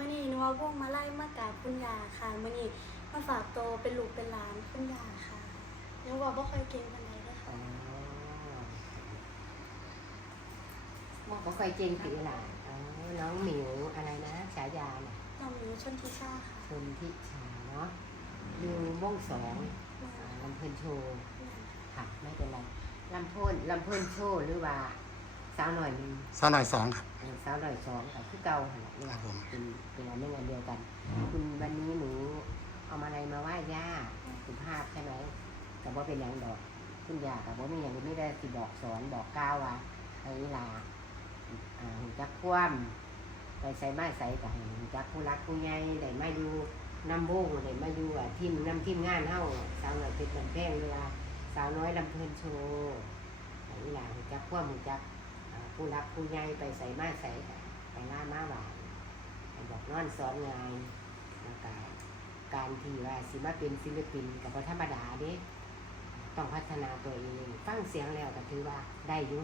มื่อนี้หนัวาพวงมาไล่มากราบคุณยาค่ะมื่อนี้มาฝากโตวเป็นลูกเป็นหลานคุณยาค่ะยังว่าบ่ค่อยเก่งปานใดเลยอ๋ค่ะอบ่ค่อยเก่งถือหลานอ๋อน้องหมิวอะไรนะฉายาน่ะน้องหมิวชนทิชาค่ะชนทิชาเนาะอยู่บ้งสองแม่อ่าลำเพลินโชว์แม่ค่ะไม่เป็นไรลำพ่นลำเพลินโชว์หรือว่า สาวหน่อยหนึงสาวหน่อยสองครับเออสาวหน่อยสองกับคือเก่าหั่นล่ะเนี่ยครับผม เป็นเป็นอันหนึงอันเดียวกัน คุณวันนี้หนูเอามาอะไรมาไหว้ย่าสุภาพใช่ไหมแต่ว่าเป็นอย่างดอก คุณย่าแต่ว่ามีอย่างไม่ได้สิบอกสอนบอกกล่าวว่าไอ้ลาอ่าหูจักคว่ำไปใส่ไม้ใส่กับหูจักผู้รักผู้ใหญ่ได้มาอยู่น้ำวงได้มาอยู่อะทีมน้ำทีมงานเฮาสาวหน่อยเป็นลำแพงเรือสาวน้อยลำเพลินโชว์ไอ้ลาหูจักคว่ำหูจักอ่า ผู้รักผู้ใหญ่ไปใส่ม้ใส่ไปล่ามาหวานบอกนอนสอนงานแล้วก็การที่ว่าสิมาเป็นศิลปินกับธรรมดาเด้ต้องพัฒนาตัวเองฟังเสียงแล้วก็ถือว่าได้ยู่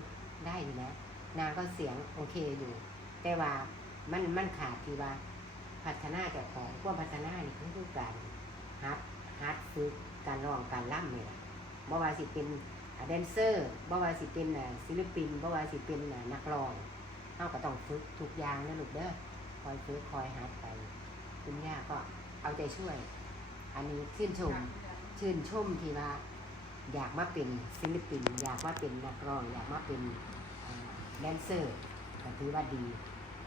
ได้อยู่นะนางก็เสียงโอเคอยู่ แต่ว่ามันมันขาดที่ว่า พัฒนาจ้าของพวกพัฒนานี่คือคือการฮัดฮัดฝึกการร้องการล่ำเนี่แหละบ่ว่าสิเป็น แดนเซอร์บ่ว่าสิเป็นอ่าศิลปินบ่ว่าสิเป็นอ่านักร้องเฮาก็ต้องฝึกทุกอย่างนะลูกเด้อคอยฝึกคอยฮัดไปคุณย่าก็เอาใจช่วย อันนี้ชื่นชมชื่นชมที่ว่าอยากมาเป็นศิลปิน อยากมาเป็นนักร้อง อยากมาเป็นอ่าแดนเซอร์ก็ถือว่าดี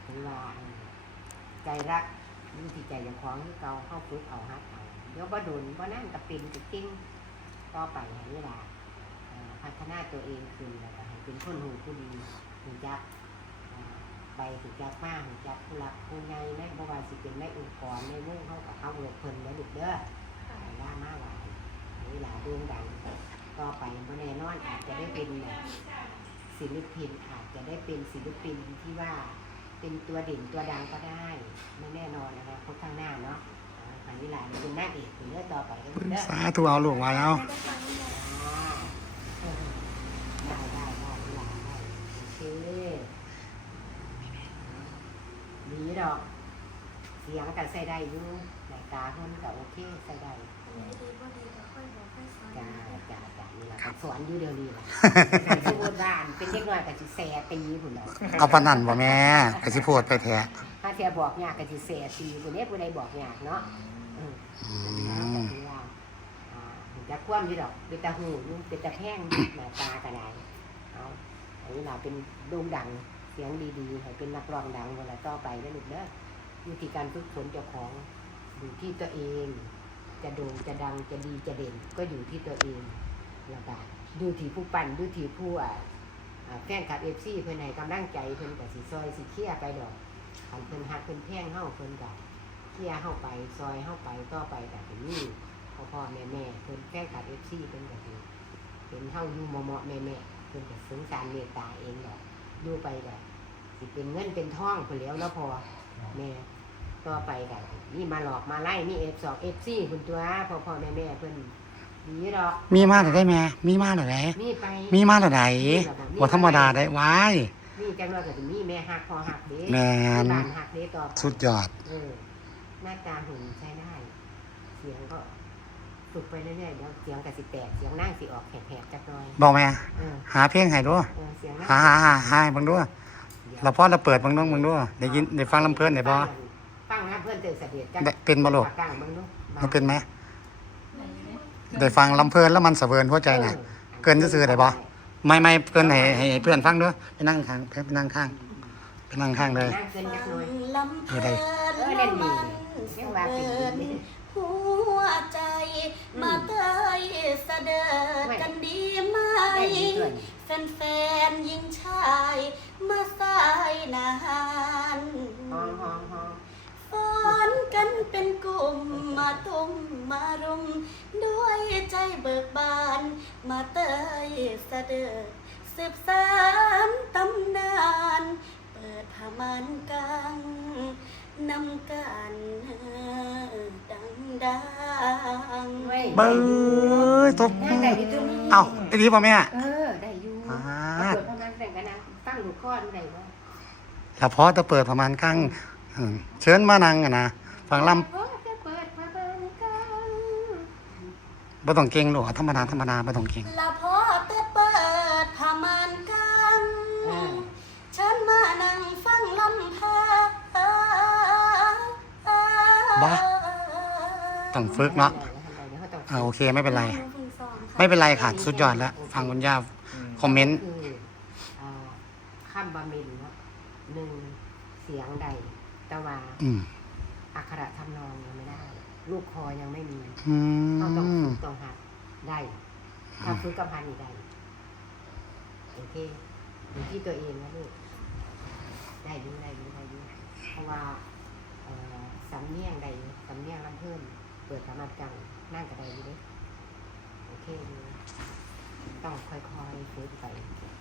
ถือว่าเอ่อใจรักอยู่ที่ใจอย่างของที่เกาเข้าฝึกเอาฮัดเอาเดี๋ยวบ่โดนบ่นั่นก็เป็นก็กิ้งต่อไปให้เวลาเอ่อ พัฒนาตัวเองขึ้นแล้วก็ให้เป็นคนหูผู้ดีหูจักไปหูจักมากหูจักผู้รักผู้ใหญ่ในบ่ว่าสิเป็นในองค์กรในวงเข้ากับเขาเวิร์กเพิ่นแล้วลูกเด้อค่ะไปล่ามาหลายเวลาดวงดังต่อไปบ่แน่นอนอาจจะได้เป็นศิลปินอาจจะได้เป็นศิลปินที่ว่าเป็นตัวเด่นตัวดังก็ได้ไม่แน่นอนนะคะคนข้างหน้าเนาะอ่าฝันเวลาเป็นนาเอกเป็นเลือต่อไปก็เป็นเลือสาธุเอาลูกไว้เอาไม่ได้ฟังคุณยา ได้ได้ได้เวลาได้โอเค ดีดอก เสียงกันใส่ได้อยู่หน้าตาคนก็โอเคใส่ได้อันนี้ดีบ่ดีก็ค่อยบอกค่อยสอนจ้าจ้าจ้านี่แหละครับ สอนอยู่เดียวนี้แหละสมมติว่าอันเป็นเด็กน้อยกับจิแสตีผุนเนาะเอาปานนันบ่แม่กะสิโพดไปแท้ถ้าเทียบอกยากกับจิแสตีผุนนี้ผู้ใดบอกยากเนาะอืม อืแล้วก็มถือว่าอ่าจะคว่ำอยู่ดอกเป็นตาหูอยู่เป็นตาแพงหน้าตากระไดเอาอันนี้เราเป็นโด่งดัง เสียงดีๆให้เป็นนักร้องดังเวลาต่อไปนะลูกเด้อวิธีการฝึกฝนเจ้าของอยู่ที่ตัวเอง จะโด่งจะดังจะดีจะเด่น ก็อยู่ที่ตัวเองล้วก็ดูที่ผู้ปั่นดูที่ผู้อ่าแฟนคลับเอฟซีเพิ่อนให้กำลังใจเพิ่อนก็สิซอยสิเคียไปดอกคันเพิ่นฮักเพิ่นแพงเฮาเพิ่นก็เคียร์เฮาไปซอยเฮาไปต่อไปก็สิมีพ่อพ่อแม่แม่เพิ่นแฟนคลับเอฟซีเพิ่อนก็สิเห็นเฮาอยู่เหมาะแม่แม่เพิ่นก็สงสารเมตตาเองดอก อยู่ไปก็สิเป็นเงินเป็นทองพุ่นแหล้วเนาะพอแม่ต่อไปกันนี่มาหลอกมาไล่มีเอฟสองเอฟซีคุณตัวพ่อพ่อแม่แม่เพิ่นดีดอกมีมาได้แม่มีมาได้มีไปมีมาได้บ่ธรรมดาได้ว้ายมีจังว่าก็จะมีแม่หักพอหักเด้แม่นบ้านหักเด้ต่อไปสุดยอดเออหน้าตาหุ่นใช้ได้ เสียงก็ ฝึกไปเรื่อยๆเดี๋ยวเสียงก็สิแตกเสียงนั่งสิออกแหบๆจักหน่อยบอกแม่เออหาเพลงให้ดูเออเสียงนั่งหาหาหาหาให้เบิ่งดูเราพอเราเปิดเบิ่งดูเบิ่งดูได้ยินได้ฟังลำเพิ่นได้บ่ ฟังนะเพื่อนเจอเสด็จจักได้เป็นบ่ลูกปากกลางเบิ่งดูมันเป็นไหมได้ฟังลำเพิ่นแล้วมันสะเวินหัวใจน่ะ เกินซื่อๆได้บ่ ไม่ไม่เพิ่นให้ให้ให้เพื่อนฟังด้วยไปนั่งข้างไปนั่งข้างไปนั่งข้างเลย นั่งเกินจักหน่อย ลำเพเออลิได้นเออเล่นดีมันเรียกว่าเป็นเบินดี หัวใจมาเตยเสด็จกันดีไหมได้ดีส่วนแฟนๆยิงชายมาสายนานห้องห้องห้องฟ้อนกันเป็นกลุ่มมาตุ้มมารุมด้วยใจเบิกบาน มาเตยเสด็จสืบสานตำนาน เปิดผ้ามันกังน ดังดังๆเว้ยเบ้ยตบนั่งได้อยู่ตัวนี้เอ้าไอ้ดีป่ะแม่เออได้อยู่อ่าเอาเปิดพนังแต่งกันนะตั้งลูกข้อดูได้บ่แล้วพอจะเปิดประมาณกลางอืมเชิญมานั่งอะนะฟังลโอ้จะเปิดมาเบิ่งกันำบ่ต้องเก่งหรอกธรรมดาธรรมดาบ่ต้องเก่งละพอแต่เปิดผ้ามานกังฉันมานั่งฟังลำพาบ้า ต้องฝึกเนาะดี๋ยวเขาต้องอ่าโอเคไม่เป็นไรหนูฝึกซ้อค่ะไม่เป็นไรค่ะสุดยอดแล้วฟังคุณย่าคอมเมนต์คืออ่าข้ามบามินเนาะหนึ่งเสียงใดแต่ว่าอืมอักขระทำนองยังไม่ได้ ลูกคอยังไม่มีอืเราต้องมฝึกต้องหัดได้ ถ้าฝึกกับพันอีกได้โอเคอยู่ที่ตัวเองนะลูกได้ดูได้ดูได้ดูเพราะว่าเอ่อสำเนียงใดสำเนียงลำเพิ่ม เปิดสามารถกังนั่งกับใดดูเด้โอเคดูต้องค่อยๆฝึกไป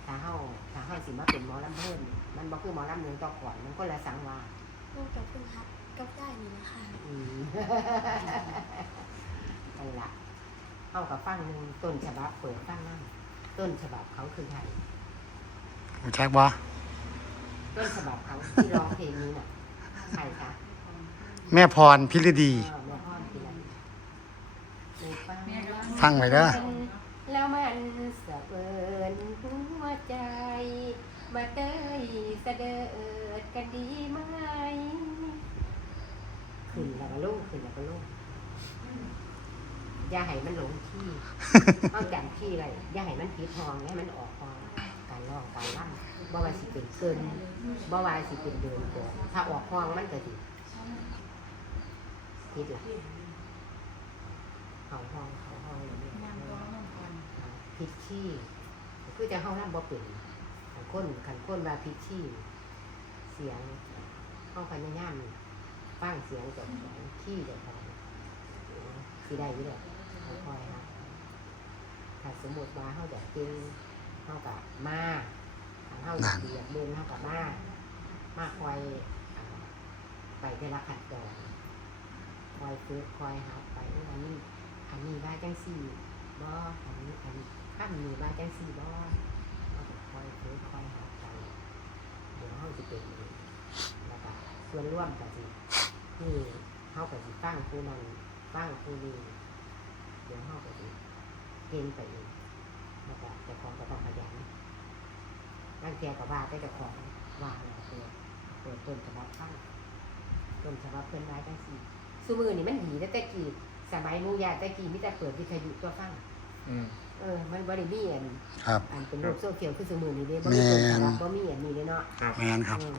ถ้าเฮาถ้าเฮาสิมาเป็นหมอลำเพิ่มมันบ่คือหมอลำหนึ่งต่อก่อนมันก็ละสังวาลูกกับเพิ่งฮัดกับได้นี่นะคะอืมนั่นละเอากับฟังหนึ่งต้นฉบับเปิดฟังนั่นต้นฉบับเขาคือใครรู้จักบ่ต้นฉบับเขาที่ร้องเพลงนี้น่ะใครคะแม่พรพิรดี เออแม่พ่อทีไรในฟัง ฟังไว้เด้อแล้วมันสะเบินหัวใจ มาเตยเสะเดิดกันดีไหมขึ้นแล้วก็ลงขึ้นแล้วก็ลงอย่าให้มันหลงที่เอาจำที่ไรอย่าให้มันผิดทองให้มันออกทองการร้องการล่ำบ่ว่าสิเป็นเกินบ่ว่าสิเป็นเดินก่อนถ้าออกทองมันก็สิผิดละ เขาห้องเขาห้องอย่างนี้ผิดที่คือจะห้องน้ำบ่เป็นขันค้นขันค้นว่าผิดที่ เสียงห้องพยายามฟังเสียงจากของที่เดียวกันสิได้อยู่แล้วค่อยๆครับถ้าสมมติว่าเขาอยากเก่งเขากับมาถ้าเขาอยากเรียนเรียนเขากับมามาคอยอ่าไปได้ละขัดดอนคอยฝึกคอยหาไปอันนี้อันนี้ว่า จังสี่บ่อันนี้อันข้ามนี้ว่าจังสี่บ่เขาก็คอยฝึกคอยหาไปเดี๋ยวเขาจะเป็นเองแล้วก็ส่วนร่วมกับสิที่เขากับสิฟังผู้นั้นฟังผู้นี้เดี๋ยวเขากับสิเก่งไปเองแล้วก็เจ้าของก็ต้องขยันนั่งเทียกับว่าได้เจ้าของว่าเราเปิดเปิดต้นฉบับฟังต้นฉบับเพื่นไว้จังสี่สมือนี่มันดีแต่แต่กี้ สมัยหมูยาแต่กี้มิแต่เปิดวิทยุตัวฟังอืมเออมันบริมีอันครับ อันเป็นโลกโซเชียลคือสมือนี่เด้บ่มีต้นฉบับบ่มีอันนี้เลยเนาะครับแมนครับเออ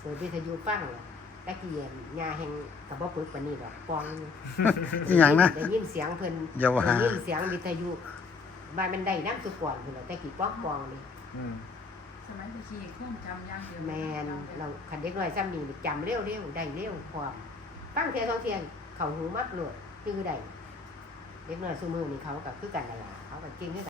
เปิดวิทยุฟังตะกี้อันยาแห่งกับบ่ปึกปานนี้ดอกปองอีหยังนะ ได้ยินเสียงเพิ่นอย่าว่า ได้ยินเสียงวิทยุบ้านมันได้น้ำสุกก่อนพุ่นล่ะแต่กี่ป้องปองเลยอืมสมัยตะกี้เครื่องจำอย่างเดียวแมนเราคันเด็กน้อยซ้ำนี่จำเร็วเร็วได้เร็วพร้อมฟังเทียสองเทียนเขาหูมักโลด จื้อได้เด็กน้อยซุมือนี่เขากับคือกันนั่นล่ะเขาก็เก่งคือกัน